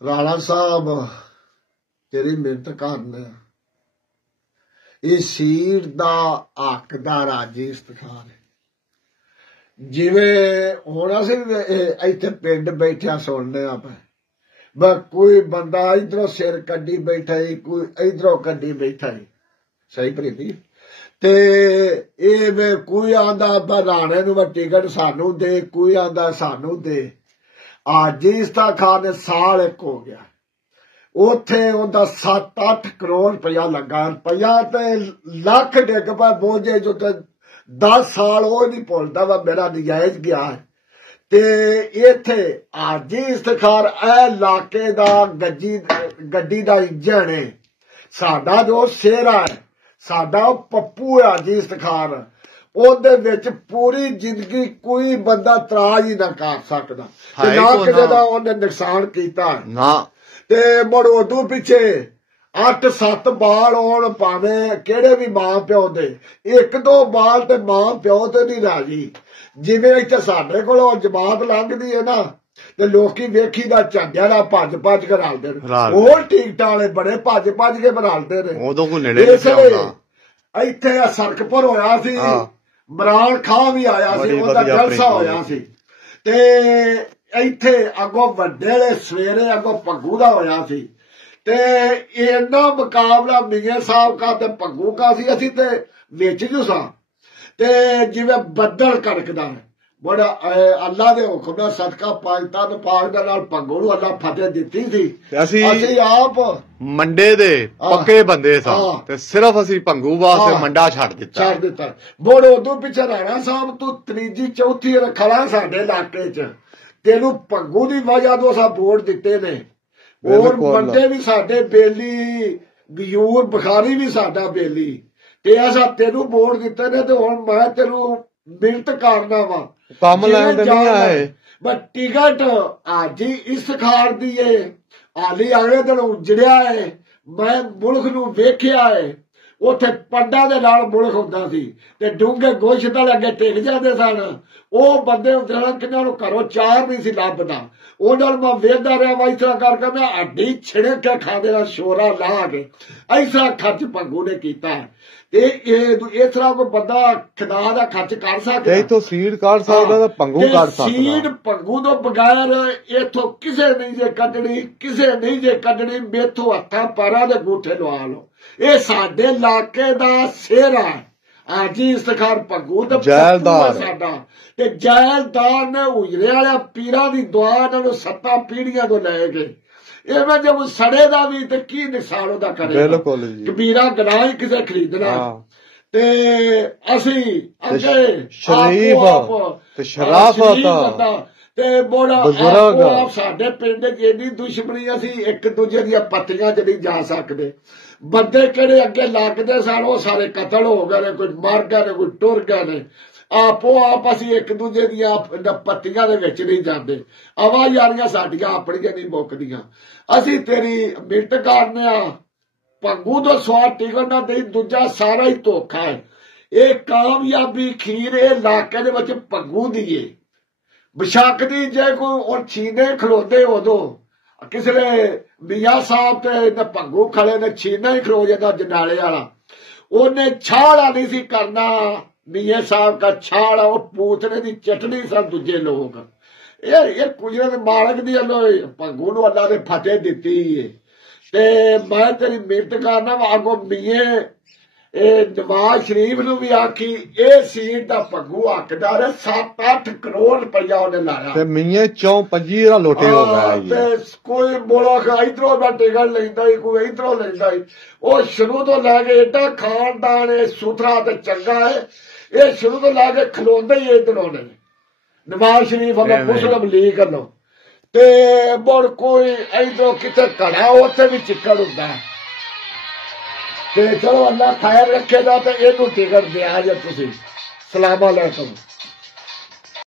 राणा साहब तेरी मेहनत करने इस सीट दा हकदार राजी इफ्तिखार है जिवें होना सी इत्थे पिंड बैठा सुनने आप कोई बंदा इधरों सिर कड्डी बैठा ही कोई इधरों कड्डी बैठा ही सही प्रीति ते ये कोई आंदा राणे नूं टिकट सानू दे कोई आंदा सानू दे अज इफ्तिखार ने साल एक हो गया उथे उनका 7-8 करोड़ रुपया लगा रुपया ते लख डिग पा बोझे जो 10 साल वो नहीं भुलता वा मेरा नजायज गया है ते इत्थे अज इफ्तिखार इलाके दा गड्डी दा इंजन है साडा जो सेहरा है साडा पप्पू है अज इफ्तिखार ओदे विच पूरी जिंदगी कोई बंदा तराज ही ना कर सकदा ते ना किसे दा ओने नुकसान कीता ना ते मुड़ उदू पिछे 8-7 बाल आउण भावें किहड़े भी मां प्यो दे 1-2 बाल ते मां प्यो ते नहीं राजी जिवें इत्थे साडे कोलों जमात लंघदी है ना ते लोकी वेखी दा झंडियां दा भज के रलदे ने होर टिकटां वाले बड़े भज के रलदे ने उदों कोई नेड़े नहीं आउंदा इत्थे सड़क पर होया सी इमरान खान भी आया सी उहदा जलसा होया सी ते इत्थे अगों वड्डे सवेरे अगों भग्गू दा होया सी ते इन्ना मुकाबला मियां साहब का ते भग्गू का सी असीं ते विच जो सां ते जिवें बद्दल कड़कदा है बड़ा अल्लाह दे हुक्म दा सदका पाकिस्तान पाक दे नाल भग्गू नूं अल्लाह फतेह दित्ती सी असीं आप मंडे दे पक्के बंदे सां ते सिर्फ असीं भग्गू वास्ते मंडा छड्ड दित्ता मुड़ उदों पिछे राणा साहब तूं तीजी चौथी खड़ा साडे इलाके च तेनू भग्गू दी वजह तो असां वोट दिते ने और बंदे भी साडे बेली गयूर बुखारी भी साडा बेली ते असां तेनू वोट दिते ने ते हुण मैं तेनू मिन्नत करना वा कम लैण ते नहीं आए बट टिकट अज ही इफ्तिखार दी है हाली अगले दिन उजड़िया है मैं मुल्क नू वेखिया है उथे पंडा दे नाल मुल्क हुंदा सी ते डूंगे गोश्त नाल अगे टिक जांदे सन ਉਹ ਬੰਦੇ ਕਿੰਨਾਂ ਨੂੰ ਘਰੋਂ ਚਾਰ ਨਹੀਂ ਸੀ ਲੱਭਦਾ ਉਹ ਨਾਲ ਮੈਂ ਵੇਖਦਾ ਰਿਹਾ ਵਾ ਇਸ ਤਰ੍ਹਾਂ ਕਰਕੇ ਮੈਂ ਹੱਡੀ ਛਿੜਕ ਕੇ ਖਾਂਦੇ ਦਾ ਸ਼ੋਰਾ ਲਾ ਕੇ ਐਸਾ ਖਰਚ ਭੱਗੂ ਨੇ ਕੀਤਾ ਤੇ ਇਹ ਇਸ ਤਰ੍ਹਾਂ ਕੋਈ ਬੰਦਾ ਖੁਦਾ ਦਾ ਖਰਚ ਕਰ ਸਕਦਾ ਇਹ ਤੋਂ ਸੀਡ ਕੱਢ ਸਕਦਾ ਤਾਂ ਭੱਗੂ ਕੱਢ ਸਕਦਾ ਸੀਡ ਭੱਗੂ ਤੋਂ ਬਗੈਰ ਇਥੋਂ ਕਿਸੇ ਨਹੀਂ ਜੇ ਕੱਢਣੀ ਕਿਸੇ ਨਹੀਂ ਜੇ ਕੱਢਣੀ ਮੇਥੋਂ ਹੱਥਾਂ ਪੈਰਾਂ ਦੇ ਗੂਠੇ ਲਵਾ ਲਓ ਇਹ ਸਾਡੇ ਇਲਾਕੇ ਦਾ ਸਿਹਰਾ आज ही इफ्तिखार भग्गू ते साडा ते जैलदार ने उजरे वाले पीरां दी दुआ इन्हां 7 पीढ़ियां तो लै गए इवें जब सड़े दा भी ते की नुकसान ओदा करे बिल्कुल जी कबीरा गनाह ही किसे खरीदना ते असी अगे शरीफ ते शराफत ते बोड़ा आप साडे पिंड च इन्नी दुश्मनी असी एक दूजे दी पत्तियां च नहीं जा सकदे बंदे किहड़े अगे लगदे सन वो सारे कतल हो गए ने कोई मर गए ने कोई टुर गए ने आपो आप असीं एक दूजे दियां पत्तियां दे विच नहीं जांदे आवाजारियां साडियां अपणियां नहीं मुकदियां असीं तेरी मिन्नत करने आ भग्गू तो स्वाद टिकट ना दई दूजा सारा ही धोखा है ये कामयाबी खीर ये इलाके दे विच भग्गू दी है बेशक दी जे कोई हुण छीने खलोते उदों किसले मियां साहब ते भग्गू खड़े ने छीना ही खलो जाता जनाले वाला उन्हें छाड़ा नहीं सी करना मियां साहब का छाड़ा वो पूतने की चटनी सन दूजे लोग ये कुजरत मालक दी भग्गू नूं अल्लाह ने फतेह दित्ती है ते मैं तेरी मिन्नत करना अगों मियां नवाज शरीफ नूं भी आखी ये सीट दा भग्गू हकदार है 7-8 करोड़ रुपया उन्हें लाया ते मियां 4-25 लोटे हो गए कोई मुल्क इधरों दा टिकट लैंदा ही कोई इधरों लैंदा ही वो शुरू तो लैके एडा खानदान है सुथरा ते चंगा है ये शुरू तो लैके खलोंदे ही इधरों ने नवाज शरीफ वाला मुस्लिम लीग वालों ते मुड़ कोई इधरों किते घड़ा उत्थे भी चिक्कड़ हुंदा है ते चलो अल्लाह खैर रखेगा तो इनू टिकट दिया जे तुसीं सलाम अलैकुम।